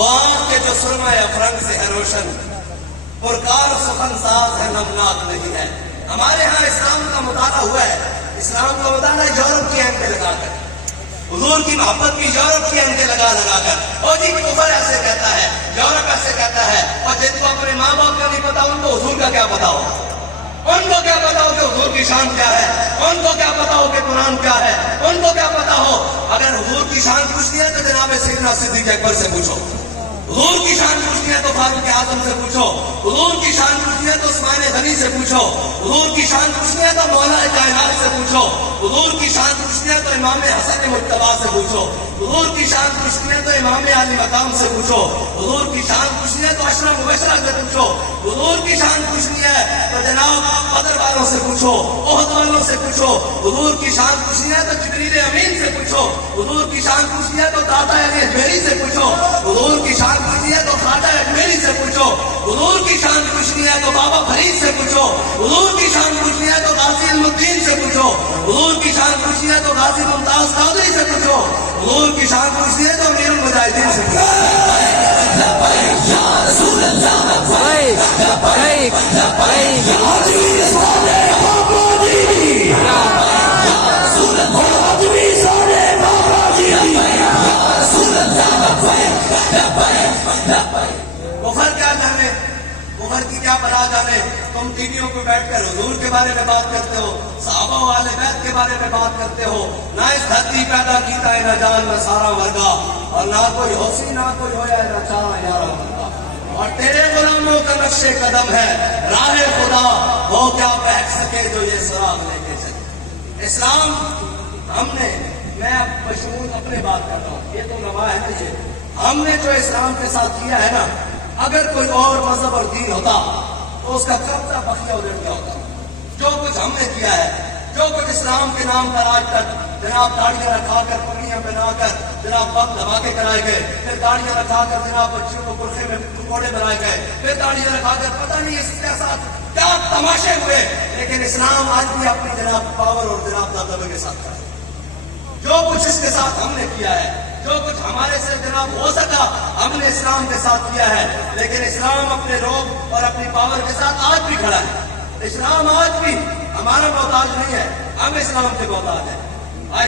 وہ آنکھ کے جو سرمہ افرنگ سے ہے روشن، پرکار سخن ساز ہے نمناک نہیں ہے۔ ہمارے ہاں اسلام کا مطالعہ ہوا ہے، اسلام کا مطالعہ یورپ کی آنکھیں لگا کر، حضور کی محبت کی یورپ کی آنکھیں لگا کر، اور جی کفر ایسے کہتا ہے، یورپ ایسے کہتا ہے، اور جن کو اپنے ماں باپ کا نہیں پتا ان کو حضور کا کیا پتا ہو، ان کو کیا پتا ہو کہ حضور کی شان کیا ہے، ان کو کیا پتا ہو کہ قرآن کیا ہے، ان کو کیا پتا ہو۔ اگر حضور کی شان پوچھنی ہے تو جناب سیدنا صدیق اکبر سے پوچھو، حضور کی شان پوچھنی ہے تو فاروق اعظم سے پوچھو، حضور کی شان پوچھنی ہے تو عثمان غنی سے پوچھو، حضور کی شان پوچھنی ہے تو مولا کائنات سے پوچھو، حضور کی شان پوچھنی ہے تو امام حسن مجتبی سے پوچھو، حضور کی شان پوچھنی ہے تو امام علی مقام سے پوچھو، حضور کی شان پوچھنی ہے تو اشرف مبشرہ سے پوچھو، حضور کی شان پوچھنی ہے تو جناب بدر والوں سے پوچھو، احد والوں سے پوچھو، حضور کی شان پوچھنی ہے تو جبریل امین سے پوچھو، حضور کی شان پوچھنی ہے تو داتا علی اجمیری سے پوچھو، حضور کی شان پوچھنی ہے تو خواجہ اجمیری سے پوچھو، حضور کی شان پوچھنی ہے تو بابا فرید سے پوچھو، حضور کی شان پوچھنی ہے تو غازی علم الدین سے پوچھو، حضور کی شان پوچھنی ہے تو غازی ممتاز قادری سے پوچھو، حضور کی شان پوچھنی ہے تو امیر المجاہدین سے پوچھو۔ کفر کیا جانے، کفر کی کیا بلا جانے، تم ٹی ویوں پہ بیٹھ کر حضور کے بارے میں بات کرتے ہو، صحابہ والے بیت کے بارے میں بات کرتے ہو، نہ اس دھرتی پیدا کیتا ہے نہ جان نہ سارا ورگا، اور نہ کوئی ہوسی نہ کوئی ہویا نہ چارا یارا ورگا، اور تیرے غلاموں کا نقش قدم ہے راہ خدا، وہ کیا بہک سکے جو یہ سراغ لے کے چلے۔ اسلام ہم نے، میں بشمول اپنے بات کرتا ہوں، یہ تو گواہ ہے نا، یہ ہم نے جو اسلام کے ساتھ کیا ہے نا، اگر کوئی اور مذہب اور دین ہوتا تو اس کا کب تک بخیا ادھر گیا ہوتا۔ جو کچھ ہم نے کیا ہے، جو کچھ اسلام کے نام پر آج تک جناب داڑیاں رکھا کر پگڑیاں پہنا کر جناب وقت دھماکے کرائے گئے، پھر داڑیاں رکھا کر جناب بچیوں کو برقعے میں پکوڑے بنائے گئے، پھر داڑیاں رکھا کر پتہ نہیں اس کے ساتھ کیا تماشے ہوئے، لیکن اسلام آج بھی اپنی جناب پاور اور جناب دبدبے کے ساتھ کرے۔ جو کچھ اس کے ساتھ ہم نے کیا ہے، جو کچھ ہمارے سے جناب ہو سکا ہم نے اسلام کے ساتھ کیا ہے، لیکن اسلام اپنے روب اور اپنی پاور کے ساتھ آج بھی کھڑا ہے۔ اسلام آج بھی ہمارا محتاج نہیں ہے، ہم اسلام کے محتاج ہیں۔